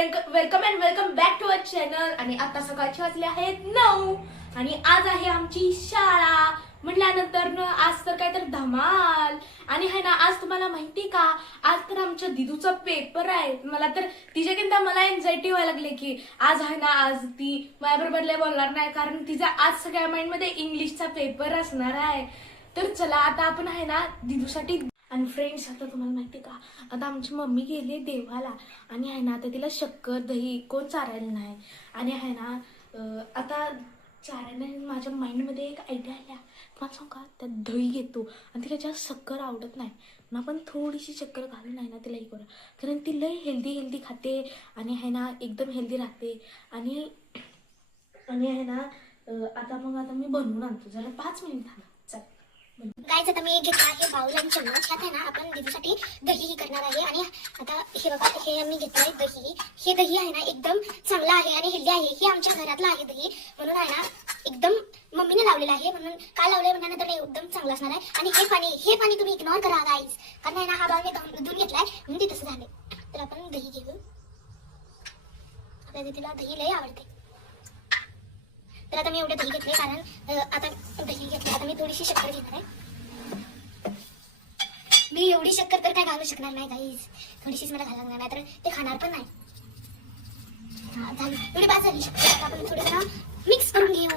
Welcome and welcome back to our channel. आणि आता सकाळचे वाजले आहेत 9 आणि आज आहे आमची शाळा म्हटल्यानंतर आज तर काय तर धमाल. आणि है ना, आज तुम्हाला माहिती का, आज तर आमच्या दिदूचा पेपर आहे. मला तर तिच्याकिंता मला एन्झायटी व्हायला लागले की आज आहे ना, आज ती माझ्याबरोबर लय बोलणार नाही कारण तिचा आज सगळ्या माइंड मध्ये इंग्लिशचा पेपर असणार आहे. तर चला आता आपण आहे ना दिदूसाठी. आणि फ्रेंड्स, आता तुम्हाला माहिती का, आता आमची मम्मी गेली देवाला आणि आहे ना आता तिला शक्कर दही कोण चारायला नाही. आणि आहे ना आता चारायला माझ्या माइंडमध्ये एक आयडिया आल्या. मला सांग का, त्यात दही घेतो आणि तिला जास्त शक्कर आवडत नाही ना, आपण थोडीशी शक्कर घालून आहे ना तिला हे करू, कारण ती लय हेल्दी खाते आणि आहे ना एकदम हेल्दी राहते. आणि आहे ना आता मी बनवून आणतो, जरा 5 मिनिट थांबा. चल गाइस, आता मी घेतला आहे बाउल आणि चम्मच. ह्यात आहे ना आपण दीदीसाठी दही ही करणार आहे. आणि आता हे बघा, हे मी घेतलंय दही. हे दही आहे ना एकदम चांगलं आहे आणि हेल्दी आहे. हे आमच्या घरातलं आहे दही, म्हणून आहे ना एकदम मम्मीने लावलेलं आहे, म्हणून काय लावलंय म्हणल्यानंतर हे एकदम चांगलं असणार आहे. आणि हे पाणी तुम्ही इग्नोर करा गाईज, कारण आहे ना हा बाउल मी धुवून घेतलाय म्हणून ते तसं झालंय. तर आपण दही घेऊ. आपल्या दीदीला दही लय आवडते. तर आता मी एवढं दही घेतले, कारण आता दही घेतलं. आता मी थोडीशी शक्कर घेणार आहे. मी एवढी शक्कर तर काय घालू शकणार नाही गाईज, थोडीशीच मला घालायला लागणार नाही तर ते खाणार पण नाही. हा झाली, एवढी बाद झाली शक्कर. आता आपण थोडं मिक्स करून घेऊ.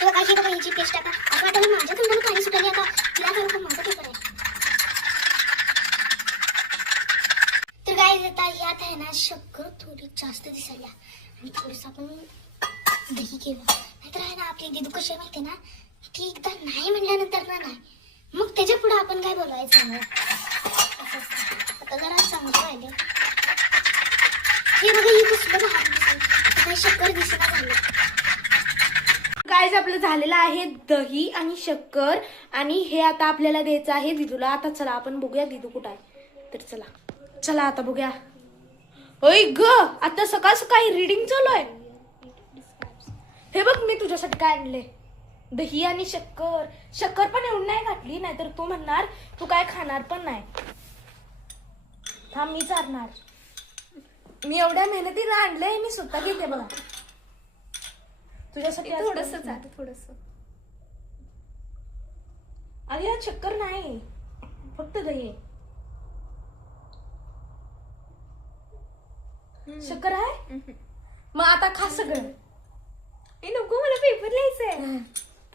तेव्हा काय हे बघा, ह्याची पेस्ट आता असं वाटतं माझ्या तोंडाला पाणी सुटायला. आता तिला जाऊ पण माझा पेपर आहे. तर गाईज, आता यात आहे ना शक्कर थोडी जास्त दिसायला आणि थोडंसं आपण दही घेऊ. नाहीतर आहे ना आपली दीदू कशी माहिती ना, ती एकदा नाही म्हणल्यानंतर ना नाही, मग त्याच्या पुढे आपण काय बोलायचं मग असं असतं. आता जरा चांगलं राहिले. हे बघा, ही पुस्तकं हात दिसेल काही शक्कर दिसत झालं. गाईज, आपलं झालेलं आहे दही आणि शक्कर आणि हे आता आपल्याला द्यायचं आहे दिदूला. आता चला आपण बघूया दिदू कुठं आहे. तर चला आता बघूया. ओय ग, आता सकाळ सकाळी रीडिंग चालू आहे. हे बघ, मी तुझ्यासाठी काय आणले, दही आणि शक्कर पण एवढी नाही घातली, नाहीतर तू म्हणणार तू काय खाणार पण नाही. थांब, मी चालणार. मी एवढ्या मेहनतीला आणलंय, मी स्वतः घेते बघा तुझ्यासाठी. थोडस अरे यात शक्कर नाही, फक्त दही. शक्कर आहे मग आता खा सगळं. नको, मला पेपर लिहायचंय.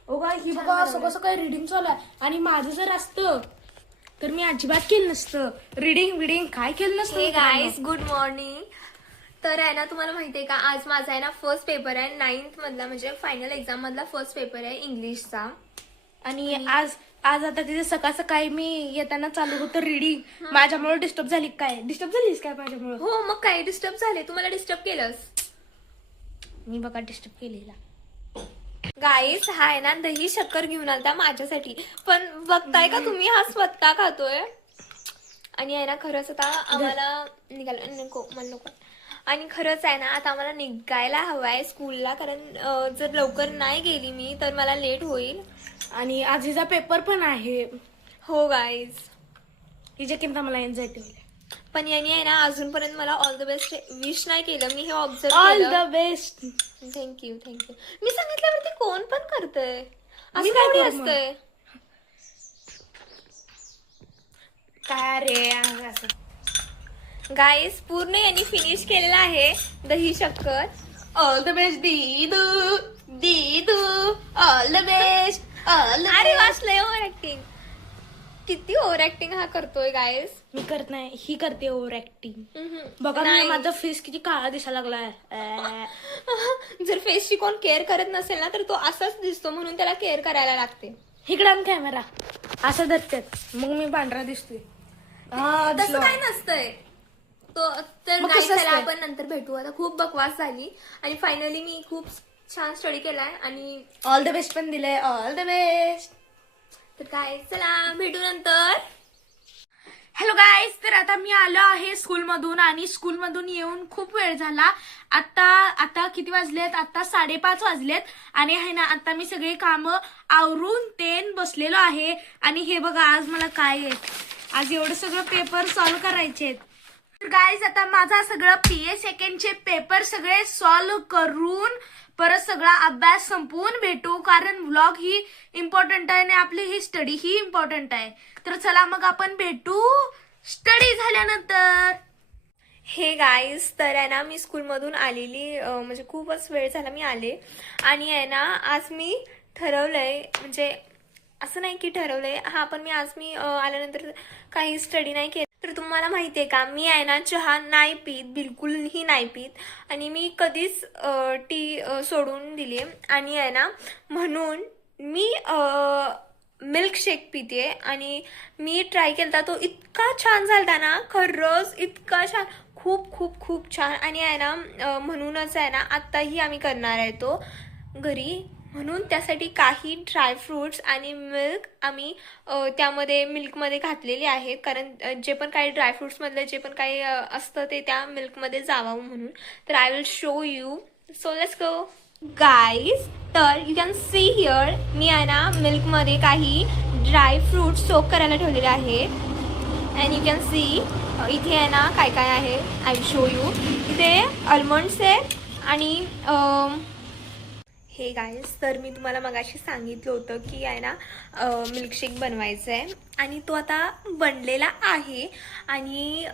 ओगा, ही बघा सगळं सकाळी रीडिंग चालू आहे. आणि माझं जर असतं तर मी अजिबात केलं नसतं. रीडिंग काय केलं नसतं. Guys, good morning. तर आहे ना, तुम्हाला माहितीये का, आज माझा आहे ना फर्स्ट पेपर आहे 9th मधला, म्हणजे फायनल एक्झाम मधला फर्स्ट पेपर आहे इंग्लिशचा. आणि आज आता तिथे सकाळ सकाळी मी येताना चालू होतं रीडिंग. माझ्यामुळे डिस्टर्ब झालीस काय माझ्यामुळे? हो, मग काय डिस्टर्ब झाले? तुम्हाला डिस्टर्ब केलंस? मी बघा डिस्टर्ब केलेला. गाईस, हा आहे ना दही शक्कर घेऊन आलता माझ्यासाठी, पण बघताय का तुम्ही, हा स्वतः खातोय. आणि आहे ना खरंच आता आम्हाला निघायला नको. आणि खरंच आहे ना, आता आम्हाला निघायला हवाय स्कूलला, कारण जर लवकर नाही गेली मी तर मला लेट होईल. आणि आज हिचा पेपर पण आहे. हो गाईज, हिच्याकिंता मला एन्झायटी होईल. पण यांनी आहे ना अजूनपर्यंत मला ऑल द बेस्ट विश नाही केलं. मी हे ऑब्झर्व ऑल केलं. The best. थँक्यू. मी सांगितल्यावरती कोण पण करतंय, मी असं काय थोडी करू मग? असतंय. काय रे असं. गाईस, पूर्ण यांनी फिनिश केलेलं आहे दही शक्कर. ऑल द बेस्ट दीदू ऑल द बेस्ट. अरे वाचलंय ओव्हर ऍक्टिंग. किती ओव्हर ऍक्टिंग हा करतोय गाईस. मी करत नाही, ही करते ओव्हर ऍक्टिंग. बघा मी, माझा फेस किती काळा दिसायला लागलाय. जर फेसची कोण केअर करत नसेल ना तर तो असाच दिसतो, म्हणून त्याला केअर करायला लागते. इकडं कॅमेरा असं धरतात मग मी पांढरा दिसतोय. तसं काय नसतंय तो. तर मग guys, कसं चला असतंय? आपण नंतर भेटू. आता खूप बकवास झाली आणि फायनली मी खूप छान स्टडी केलाय. आणि ऑल द बेस्ट पण दिलंय. All the best. तर काय, चला भेटू नंतर. हॅलो गाईज, तर आता मी आलो आहे स्कूलमधून आणि स्कूलमधून येऊन खूप वेळ झाला. आता किती वाजलेत? आता 5:30 वाजलेत. आणि आहे ना आता मी सगळे कामं आवरून बसलेलो आहे. आणि हे बघा आज मला काय आहे, आज एवढं सगळं पेपर सॉल्व्ह करायचे तर गाईज आता माझा सगळं PA सेकंडचे पेपर सगळे सॉल्व्ह करून परत सगळा अभ्यास संपवून भेटू कारण व्लॉग ही इम्पॉर्टंट आहे आणि आपली ही स्टडी ही इम्पॉर्टंट आहे. तर चला मग आपण भेटू स्टडी झाल्यानंतर. हे गाईज तर आहे ना मी स्कूलमधून आलेली म्हणजे खूपच वेळ झाला मी आले आणि आहे ना आज मी ठरवलंय म्हणजे असं नाही की ठरवलंय हा पण मी आज मी आल्यानंतर काही स्टडी नाही केलं. तर तुम्हाला माहिती आहे का मी आहे ना चहा नाही पीत बिलकुलही नाही पीत आणि मी कधीच टी सोडून दिली आणि आहे ना म्हणून मी मिल्कशेक पिते आणि मी ट्राय केला तो इतका छान झाला ना खरंच इतका छान खूप खूप खूप छान आणि आहे ना म्हणूनच आहे ना आत्ताही आम्ही करणार आहे तो घरी म्हणून त्यासाठी काही ड्रायफ्रूट्स आणि मिल्क आम्ही त्यामध्ये मिल्कमध्ये घातलेले आहेत कारण जे पण काही ड्रायफ्रूट्समधलं जे पण काही असतं ते त्या मिल्कमध्ये जावं म्हणून. तर I will show you so let's go guys. तर यू कॅन सी हिअर मी आहे ना मिल्कमध्ये काही ड्रायफ्रूट्स सोक करायला ठेवलेले आहेत अँड यू कॅन सी इथे आहे ना काय काय आहे आय विल शो यू. इथे आल्मंड्स आहे आणि हे गाईज तर मी तुम्हाला मगाशी सांगितलं होतं की आहे ना मिल्कशेक बनवायचं आहे आणि तो आता बनलेला आहे आणि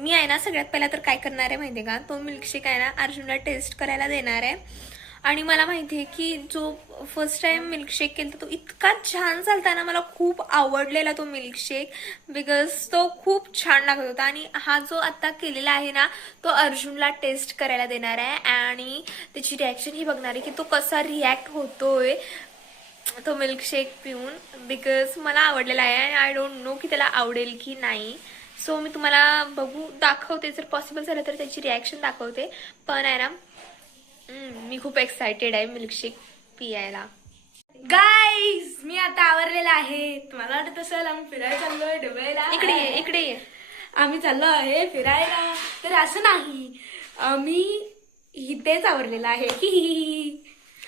मी आहे ना सगळ्यात पहिला तर काय करणार आहे माहिती आहे का तो मिल्कशेक आहे ना अर्जुनला टेस्ट करायला देणार आहे आणि मला माहिती आहे की जो फर्स्ट टाइम मिल्कशेक केला तो इतका छान झालता ना मला खूप आवडलेला तो मिल्कशेक बिकॉज तो खूप छान लागत होता आणि हा जो आता केलेला आहे ना तो अर्जुनला टेस्ट करायला देणार आहे आणि त्याची रिॲक्शन ही बघणार आहे की तो कसा रिॲक्ट होतोय तो मिल्कशेक पिऊन बिकॉज मला आवडलेला आहे आणि आय डोंट नो की त्याला आवडेल की नाही. सो मी तुम्हाला बघू दाखवते जर पॉसिबल झालं तर त्याची रिॲक्शन दाखवते पण आहे ना मी खूप एक्सायटेड आहे मिल्कशेक पियायला. गाईज मी आता आवरलेला आहे. तुम्हाला वाटत असेल आम्ही फिरायला चाललोय दुबईला. इकडे ये आम्ही चाललो आहे फिरायला तर असं नाही मी इथेच आवरलेला आहे.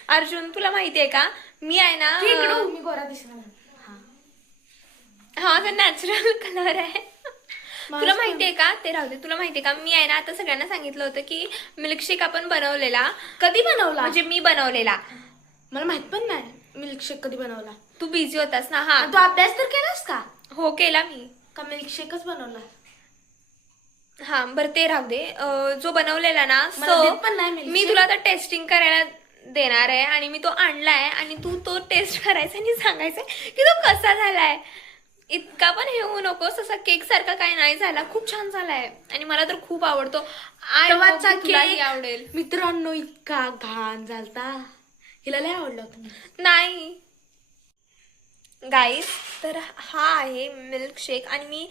अर्जुन तुला माहिती आहे का मी आहे ना मी गोरा दिसणार. हा तर नॅचरल कलर आहे तुला माहितीये का ते राहू दे. तुला माहितीये का मी आहे ना आता सगळ्यांना सांगितलं होतं की मिल्कशेक आपण बनवलेला. कधी बनवला म्हणजे मी बनवलेला मला माहित पण नाही मिल्कशेक कधी बनवला. तू बिझी होतास ना. हा तू अभ्यास तर केलास का. हो केला मी. का मिल्कशेकच बनवला. हा बरं ते राहू दे. जो बनवलेला ना मला देत पण नाही milkshake. मी तुला आता टेस्टिंग करायला देणार आहे आणि मी तो आणलाय आणि तू तो टेस्ट करायचा आणि सांगायचा की तो कसा झालाय. इतका पण हे होऊ नकोस असा केक सारखा काही नाही झाला खूप छान झालाय आणि मला तर खूप आवडतो. तेव्हाचा तुलाही केक आवडेल. मित्रांनो इतका घाण झालता. हिला लय आवडला होता. नाही गाईस तर हा आहे मिल्कशेक आणि मी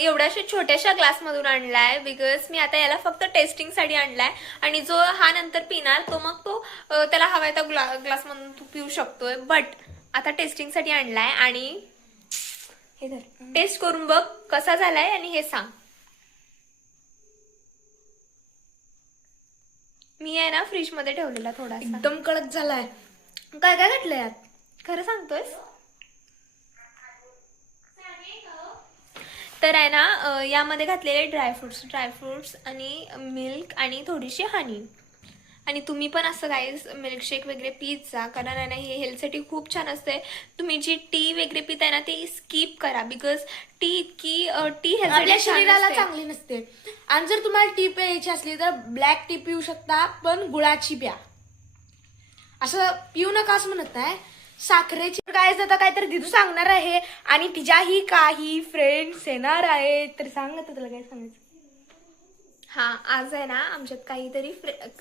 एवढ्याशा छोट्याशा ग्लासमधून आणलाय बिकॉज मी आता याला फक्त टेस्टिंगसाठी आणलाय आणि जो हा नंतर पिणार तो मग तो त्याला हवाय त्या ग्लासमधून तू पिऊ शकतोय बट आता टेस्टिंगसाठी आणलाय आणि हे धर टेस्ट करून बघ कसा झालाय आणि हे सांग. मी आहे ना फ्रीज मध्ये ठेवलेला थोडासा एकदम कडक झालाय. काय काय घातलं यात खरं सांगतोयस. तर आहे ना यामध्ये घातलेले ड्रायफ्रुट्स आणि मिल्क आणि थोडीशी हनी आणि तुम्ही पण असं गाईज मिल्कशेक वगैरे पीत जा कारण आहे ना हे हेल्थसाठी खूप छान असते. तुम्ही जी टी वगैरे पिताय ना ती स्किप करा बिकॉज टी आपल्या शरीराला चांगली नसते. आणि जर तुम्हाला टी प्यायची असली तर ब्लॅक टी पिऊ शकता पण गुळाची प्या. असं पिऊ नका असं म्हणत आहे. साखरेची काय आता काहीतरी दिदू सांगणार आहे आणि तिच्याही काही फ्रेंड्स येणार आहेत तर सांग ना तुला काय सांगायचं. हा आज आहे ना आमच्यात काहीतरी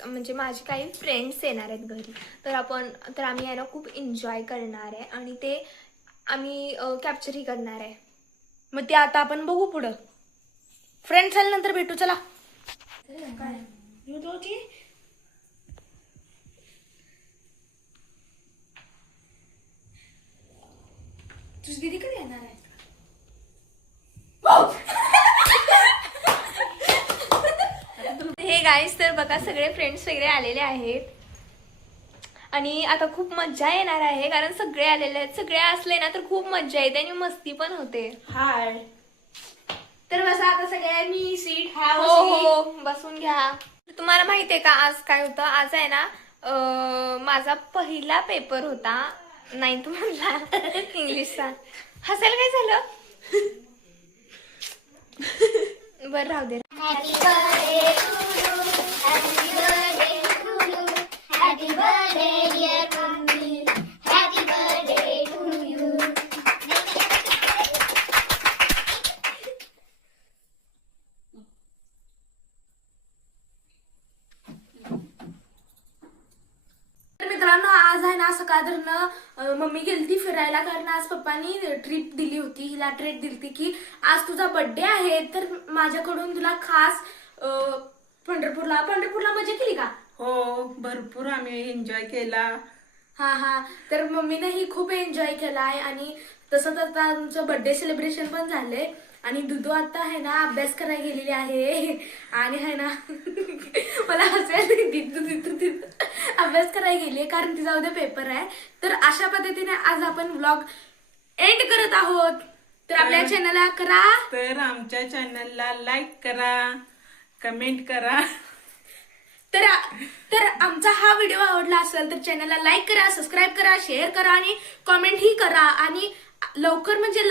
म्हणजे माझे काही फ्रेंड्स येणार आहेत घरी तर आम्ही आहे ना खूप एन्जॉय करणार आहे आणि ते आम्ही कॅप्चरही करणार आहे. मग ते आता आपण बघू पुढं. फ्रेंड्स आल्यानंतर भेटू चला. काय तुझी दीदी कधी येणार आहे. हे गाईस तर बघा सगळे फ्रेंड्स वगैरे आलेले आहेत आणि आता खूप मज्जा येणार आहे कारण सगळे आलेले आहेत. सगळे असले ना तर खूप मज्जा येते आणि मस्ती पण होते. हाय तर बसा आता सगळ्यांनी सीट ह्या हो हो बसून घ्या. तुम्हाला माहितीये का आज काय होतं? आज आहे ना माझा पहिला पेपर होता 9th मधला इंग्लिशचा. हसायला काय झालं? बरं राहू दे. Happy birthday to you. Happy birthday to you. Happy birthday dear Mummy. Happy birthday to you. तर मित्रांनो आज आहे ना सकाळनं मम्मी गेलती फिरायला कारण आज पप्पानी ट्रिप दिली होती, हिला ट्रीट दिली की आज तुझा बर्थडे आहे तर माझ्याकडून तुला खास पंढरपूरला मजा केली का? हो भरपूर आम्ही एन्जॉय केला. हा तर मम्मीने ही खूप एन्जॉय केलाय आणि तसंच आता आमचं बर्थडे सेलिब्रेशन पण झालंय आणि दुदू आता आहे ना अभ्यास करायला गेलेली आहे आणि आहे ना मला हसायला अभ्यास करायला गेली कारण तिचा उद्या पेपर आहे. तर अशा पद्धतीने आज आपण व्लॉग एंड करत आहोत. तर आपल्या चॅनलला करा, तर आमच्या चॅनलला लाईक करा, कमेंट करा. तर आमचा हा व्हिडिओ आवडला असेल तर चॅनलला लाईक करा, सबस्क्राईब करा, शेअर करा आणि कॉमेंट ही करा आणि लवकर म्हणजे